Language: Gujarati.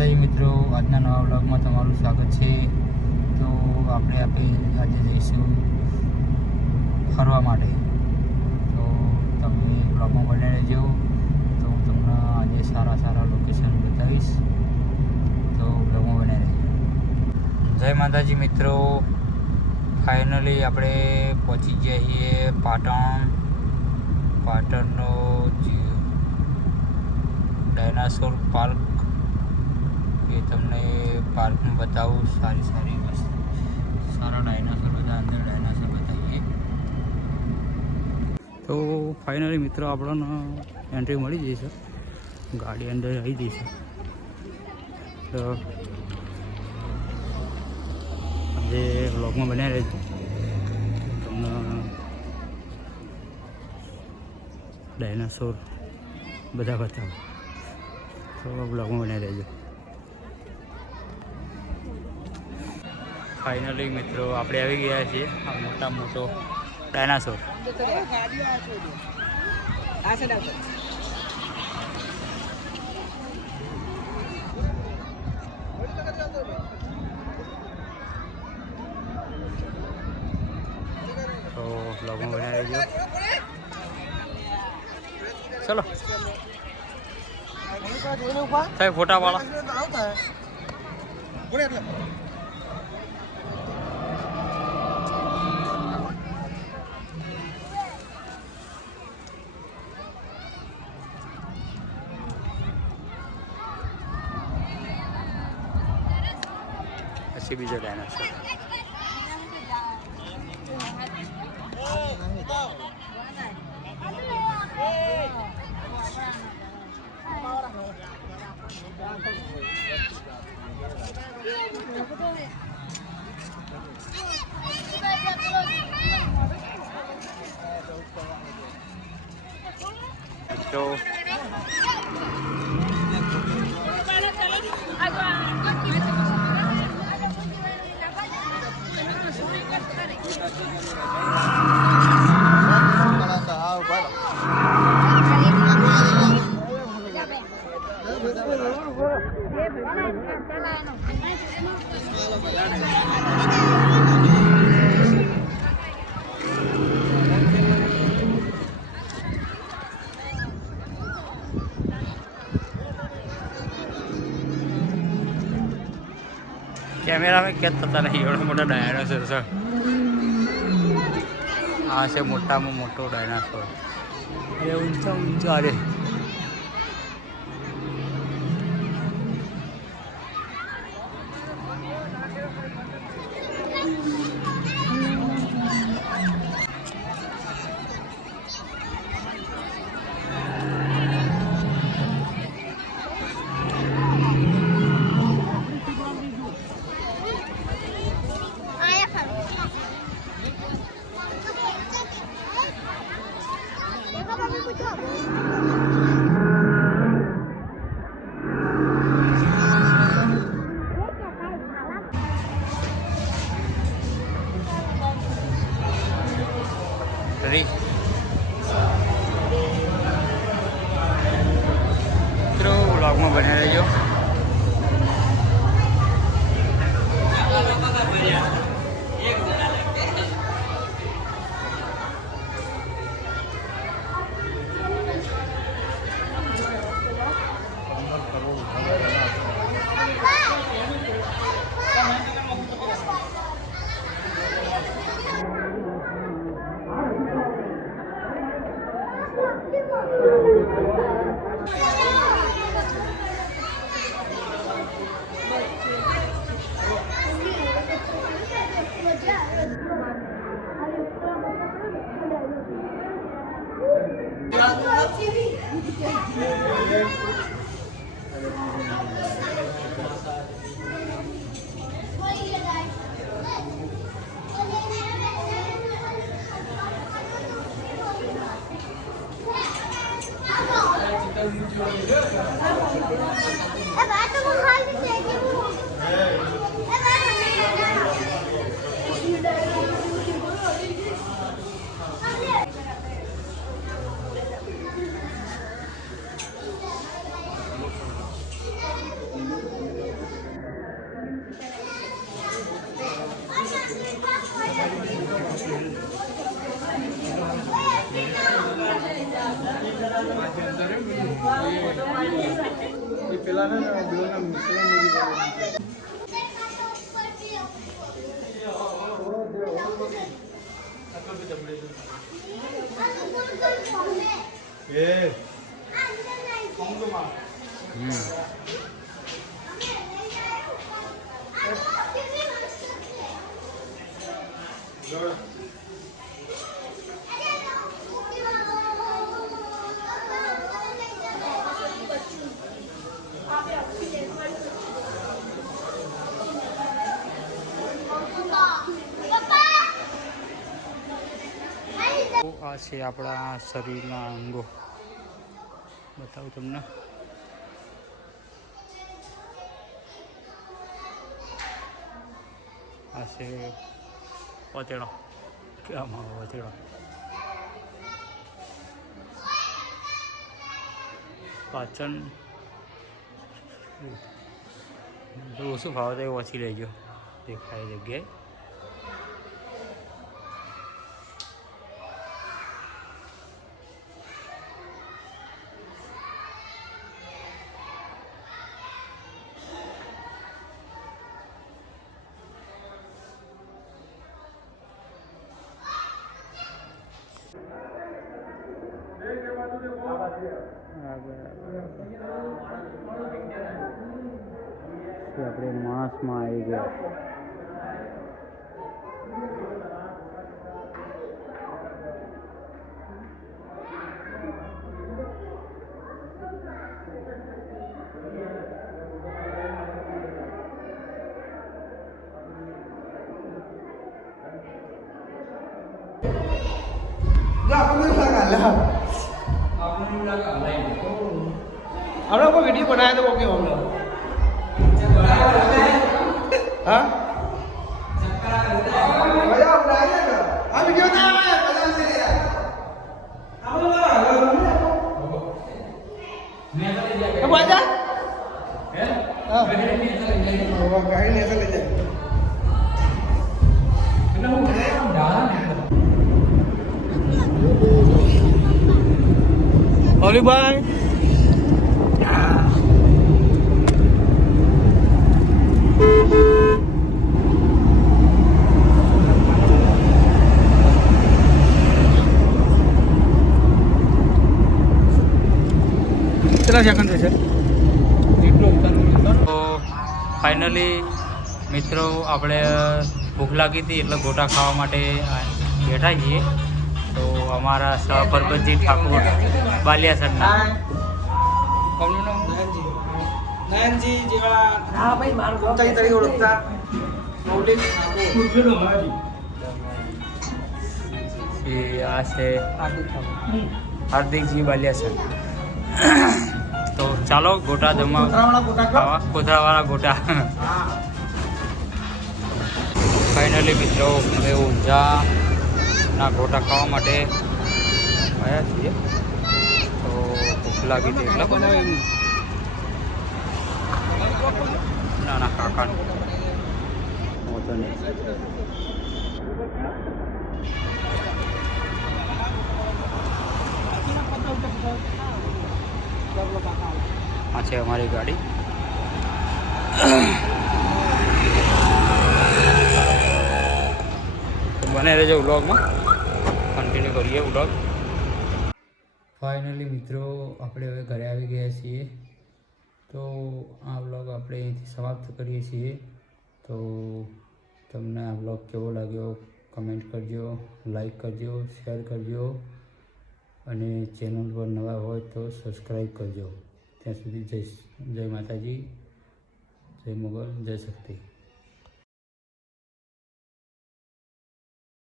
માતાજી મિત્રો, આજના નવા વ્લોગમાં તમારું સ્વાગત છે। તો આપણે આજે જઈશું ફરવા માટે, તો તમે વ્લોગમાં બને રહેજો। તો હું તમને આજે સારા લોકેશન બતાવીશ, તો વ્લોગમાં બને રહેજો। જય માતાજી મિત્રો, ફાઇનલી આપણે પહોંચી ગયા છીએ પાટણનો ડાયનાસોર પાર્ક। એ તમને પાર્કમાં બતાવું, સારી મસ્ત સારા ડાયનાસોર બધા અંદર ડાયનાસોર બતાવીએ। તો ફાઇનલી મિત્રો આપણને એન્ટ્રી મળી જશે, ગાડી અંદર આવી જશે। તો આજે વ્લોગમાં બન્યા રહેજો, તમને ડાયનાસોર બધા બતાવો, તો વ્લોગમાં બન્યા રહેજો। ફાઇનલી મિત્રો આપણે આવી ગયા છીએ આ મોટો ડાયનાસોર। તો વ્લોગમાં બન્યા રહેજો, ચલો સાહેબ ફોટા વાળા। પછી બીજો ડાયનાસોર। તો कैमरा में क्या पता नहीं, एवढा मोठा डायनासोर છે। આ છે મોટામાં મોટો ડાયનાસોર, એ ઊંચા રે। મિત્રો વ્લોગમાં બને રહેજો। આ છે આપણા શરીરના અંગો, બતાવું તમને. આ છે વતેડો, કહેવામાં આવે વતેડો. પાચન ઓછું ભાવ તો એ ઓછી લેજો, દેખાય જગ્યાએ. આપણે માણસમાં આવી ગયા. हम लोग को वीडियो बनाया तो ओके हम लोग हाँ हाँ वीडियो ओली भाई કેટલા સેકન્ડ છે? તો ફાઇનલી મિત્રો આપણે ભૂખ લાગી હતી એટલે ગોટા ખાવા માટે બેઠા છીએ. તો અમારા સહપરબતજી ઠાકોર બાલિયાસરના કોમનું નામ નયનજી જેવા હા ભાઈ મારું ગોતાઈ તરી ઓળખતા મૌલિક એ આ છે હાર્દિકજી બાલિયાસર. તો ચાલો ગોટા જમવા ખાવા, કોથળાવાળા ગોટા. ફાઇનલી મિત્રો અમે ઊંઝાના ગોટા ખાવા માટે આવ્યા છીએ. તો ભૂખ લાગી હતી એટલે બનાવી નાના કાકાનું આ છે અમારી ગાડી. બને રહેજો વ્લોગમાં, કન્ટિન્યુ કરીએ વ્લોગ. ફાઇનલી મિત્રો આપણે હવે ઘરે આવી ગયા છીએ. તો આ વ્લોગ આપણે અહીંથી સમાપ્ત કરીએ છીએ. તો તમને આ વ્લોગ કેવો લાગ્યો કમેન્ટ કરજો, લાઈક કરજો, શેર કરજો અને ચેનલ પર નવા હોય તો સબસ્ક્રાઈબ કરજો. ત્યાં સુધી જય માતાજી, જય મોગલ, જય શક્તિ.